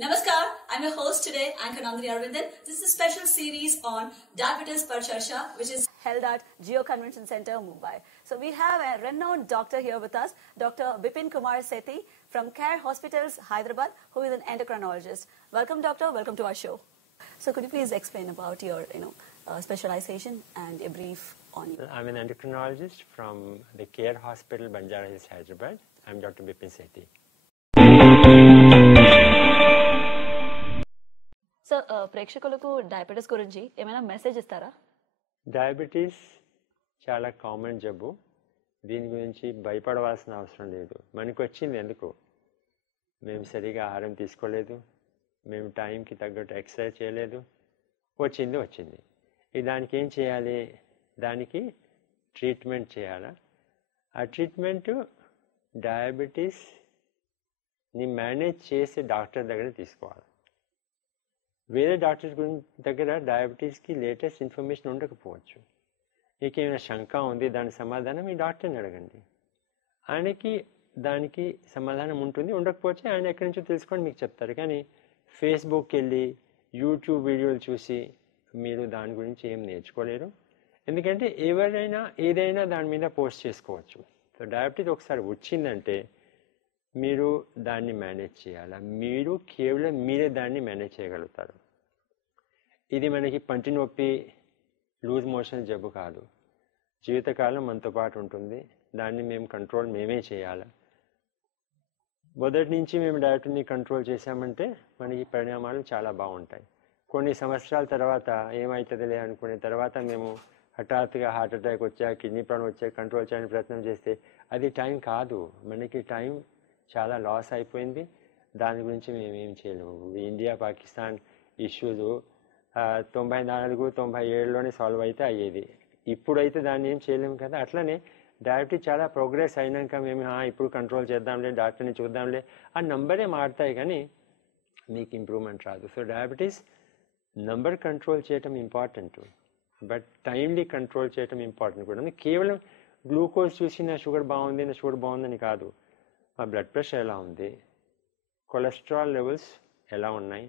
Namaskar, I'm your host today, Anchor Nandini Arvindan. This is a special series on Diabetes Par Charsha, which is held at Geo Convention Center, Mumbai. So we have a renowned doctor here with us, Dr. Bipin Kumar Sethi from CARE Hospitals, Hyderabad, who is an endocrinologist. Welcome, doctor. Welcome to our show. So could you please explain about your, specialization and a brief on you? I'm an endocrinologist from the CARE Hospital, Banjara Hills, Hyderabad. I'm Dr. Bipin Sethi. So ప్రేక్షకులకు diabetes గురించి ఏమైనా message ఇస్తారా? Diabetes చాలా common జబ్బు. దీని గురించి భయపడవలసిన అవసరం లేదు. మనకు వచ్చింది ఎందుకు? మేము సరిగా ఆహారం తీసుకోలేదు, మేము టైంకి తగ్గట్టు ఎక్సర్సైజ్ చేయలేదు, వచ్చింది. దానికి ఏం చేయాలి? దానికి ట్రీట్మెంట్ చేయాలా? ఆ ట్రీట్మెంట్ డయాబెటీస్ని మేనేజ్ చేసే డాక్టర్ దగ్గర తీసుకోవాలి. వేరే డాక్టర్స్ దగ్గర డయాబెటీస్కి లేటెస్ట్ ఇన్ఫర్మేషన్ ఉండకపోవచ్చు. మీకు ఏమైనా శంక ఉంది, దాని సమాధానం మీ డాక్టర్ని అడగండి. ఆయనకి దానికి సమాధానం ఉంటుంది, ఉండకపోతే ఆయన ఎక్కడి నుంచో తెలుసుకొని మీకు చెప్తారు. కానీ ఫేస్బుక్కి వెళ్ళి యూట్యూబ్ వీడియోలు చూసి మీరు దాని గురించి ఏం నేర్చుకోలేరు. ఎందుకంటే ఎవరైనా ఏదైనా దాని మీద పోస్ట్ చేసుకోవచ్చు. సో డయాబెటీస్ ఒకసారి వచ్చిందంటే మీరు దాన్ని మేనేజ్ చేయాలి. మీరు కేవలం మీరే దాన్ని మేనేజ్ చేయగలుగుతారు. ఇది మనకి పంటి నొప్పి, లూజ్ మోషన్ జబ్బు కాదు. జీవితకాలం మనతో పాటు ఉంటుంది. దాన్ని మేము కంట్రోల్ మేమే చేయాలి. మొదటి నుంచి మేము డయాబెటీస్ని కంట్రోల్ చేసామంటే మనకి పరిణామాలు చాలా బాగుంటాయి. కొన్ని సంవత్సరాల తర్వాత ఏమవుతుందిలే అనుకునే తర్వాత మేము హఠాత్తుగా హార్ట్ అటాక్ వచ్చా, కిడ్నీ ప్రాబ్లం వచ్చా, కంట్రోల్ చేయడానికి ప్రయత్నం చేస్తే అది టైం కాదు. మనకి టైం చాలా లాస్ అయిపోయింది. దాని గురించి మేమేం చేయలేము. ఇండియా పాకిస్తాన్ ఇష్యూస్ 94-97లోనే సాల్వ్ అయితే అయ్యేది. ఇప్పుడైతే దాన్ని ఏం చేయలేము కదా. అట్లనే డయాబెటీస్ చాలా ప్రోగ్రెస్ అయినాక మేము ఇప్పుడు కంట్రోల్ చేద్దాంలే, డాక్టర్ని చూద్దాంలే ఆ నంబరే మారుతాయి, కానీ మీకు ఇంప్రూవ్మెంట్ రాదు. సో డయాబెటీస్ నంబర్ కంట్రోల్ చేయటం ఇంపార్టెంట్, బట్ టైమ్లీ కంట్రోల్ చేయటం ఇంపార్టెంట్ కూడా. కేవలం గ్లూకోజ్ చూసి నా షుగర్ బాగుందని కాదు. మా బ్లడ్ ప్రెషర్ ఎలా ఉంది, కొలెస్ట్రాల్ లెవెల్స్ ఎలా ఉన్నాయి,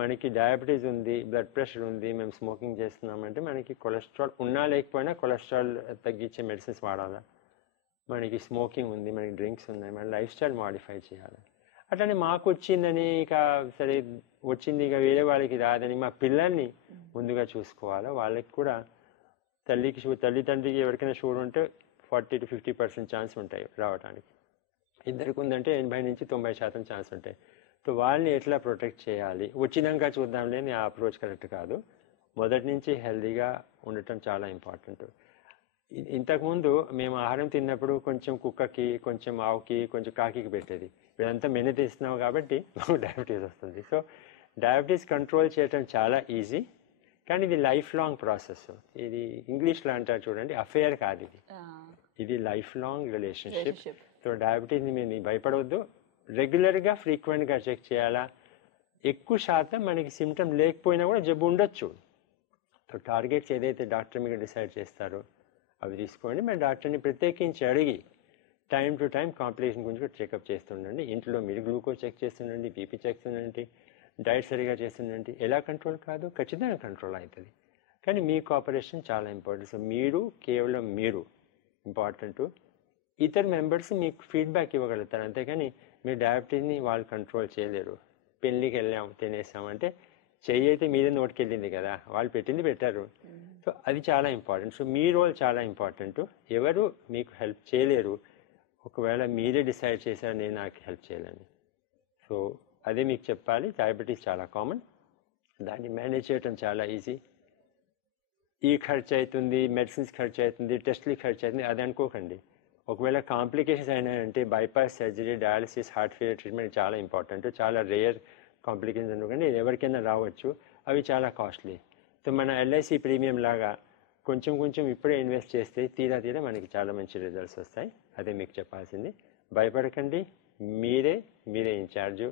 మనకి డయాబెటీస్ ఉంది, బ్లడ్ ప్రెషర్ ఉంది, మేము స్మోకింగ్ చేస్తున్నామంటే మనకి కొలెస్ట్రాల్ ఉన్నా లేకపోయినా కొలెస్ట్రాల్ తగ్గించే మెడిసిన్స్ వాడాలా, మనకి స్మోకింగ్ ఉంది, మనకి డ్రింక్స్ ఉన్నాయి, మన లైఫ్ స్టైల్ మాడిఫై చేయాలి. అట్లనే మాకు వచ్చిందని ఇక సరే వచ్చింది ఇక వేరే వాళ్ళకి రాదని మా పిల్లల్ని ముందుగా చూసుకోవాలి. వాళ్ళకి కూడా తల్లిదండ్రికి ఎవరికైనా షుగర్ ఉంటే 40 to 50% ఛాన్స్ ఉంటాయి రావడానికి. ఇద్దరికి ఉందంటే 80-90% ఛాన్స్ ఉంటాయి. సో వాళ్ళని ఎట్లా ప్రొటెక్ట్ చేయాలి, వచ్చినాక చూద్దాంలే ఆ అప్రోచ్ కరెక్ట్ కాదు. మొదటి నుంచి హెల్తీగా ఉండటం చాలా ఇంపార్టెంట్. ఇంతకుముందు మేము ఆహారం తిన్నప్పుడు కొంచెం కుక్కకి, కొంచెం ఆవుకి, కొంచెం కాకికి పెట్టేది. ఇదంతా మెను తీస్తున్నావు కాబట్టి డయాబెటీస్ వస్తుంది. సో డయాబెటీస్ కంట్రోల్ చేయటం చాలా ఈజీ, కానీ ఇది లైఫ్ లాంగ్ ప్రాసెస్. ఇది ఇంగ్లీష్లో అంటారు చూడండి, అఫేర్ కాదు ఇది లైఫ్ లాంగ్ రిలేషన్షిప్. సో డయాబెటీస్ని మీరు భయపడవద్దు. రెగ్యులర్గా ఫ్రీక్వెంట్గా చెక్ చేయాలా. ఎక్కువ శాతం మనకి సిమ్టమ్ లేకపోయినా కూడా జబ్బు ఉండొచ్చు. సో టార్గెట్స్ ఏదైతే డాక్టర్ మీకు డిసైడ్ చేస్తారో అవి తీసుకోండి. మరి డాక్టర్ని ప్రత్యేకించి అడిగి టైం టు టైం కాంప్లికేషన్ గురించి కూడా చెకప్ చేస్తుండండి. ఇంట్లో మీరు గ్లూకోజ్ చెక్ చేస్తుండండి, బీపీ చెక్ చేస్తుండండి, డైట్ సరిగా చేస్తుండండి. ఎలా కంట్రోల్ కాదు, ఖచ్చితంగా కంట్రోల్ అవుతుంది. కానీ మీ కోఆపరేషన్ చాలా ఇంపార్టెంట్. సో కేవలం మీరు ఇంపార్టెంట్. ఇతర మెంబర్స్ మీకు ఫీడ్బ్యాక్ ఇవ్వగలుగుతారు, అంతేకాని మీరు డయాబెటీస్ని వాళ్ళు కంట్రోల్ చేయలేరు. పెళ్ళికి వెళ్ళాం, తినేసామంటే చెయ్యి అయితే మీదే నోటికి వెళ్ళింది కదా, వాళ్ళు పెట్టారు. సో అది చాలా ఇంపార్టెంట్. సో మీ రోల్ చాలా ఇంపార్టెంట్. ఎవరు మీకు హెల్ప్ చేయలేరు. ఒకవేళ మీరే డిసైడ్ చేశారు నేను నాకు హెల్ప్ చేయలేను, సో అదే మీకు చెప్పాలి. డయాబెటీస్ చాలా కామన్, దాన్ని మేనేజ్ చేయటం చాలా ఈజీ. ఈ ఖర్చు అవుతుంది, మెడిసిన్స్ ఖర్చు అవుతుంది, టెస్ట్లకి ఖర్చు అవుతుంది అది అనుకోకండి. ఒకవేళ కాంప్లికేషన్స్ అయినాయంటే bypass surgery, dialysis, heart failure treatment చాలా ఇంపార్టెంట్. చాలా రేర్ కాంప్లికేషన్స్ అనుకోండి, ఎవరికైనా రావచ్చు. అవి చాలా కాస్ట్లీ. సో మన ఎల్ఐసి ప్రీమియం లాగా కొంచెం ఇప్పుడే ఇన్వెస్ట్ చేస్తే తీరా మనకి చాలా మంచి రిజల్ట్స్ వస్తాయి. అదే మీకు చెప్పాల్సింది. భయపడకండి, మీరే ఇన్ఛార్జు.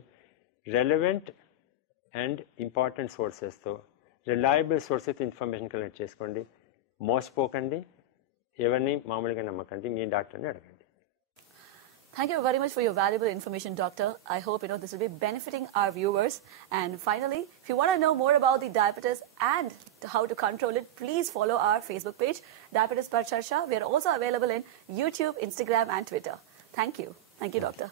రెలవెంట్ అండ్ ఇంపార్టెంట్ సోర్సెస్తో, రిలయబుల్ సోర్సెస్ ఇన్ఫర్మేషన్ కలెక్ట్ చేసుకోండి. మోసపోకండి, ఎవరిని మామూలుగా నమ్మకండి, మీ డాక్టర్ని అడగండి. Thank you very much for your valuable information, Doctor. I hope this will be benefiting our viewers. And finally, if you want to know more about the diabetes and how to control it, please follow our Facebook page, Diabetes Par Charsha. We are also available in YouTube, Instagram, and Twitter. Thank you. Thank you, Doctor.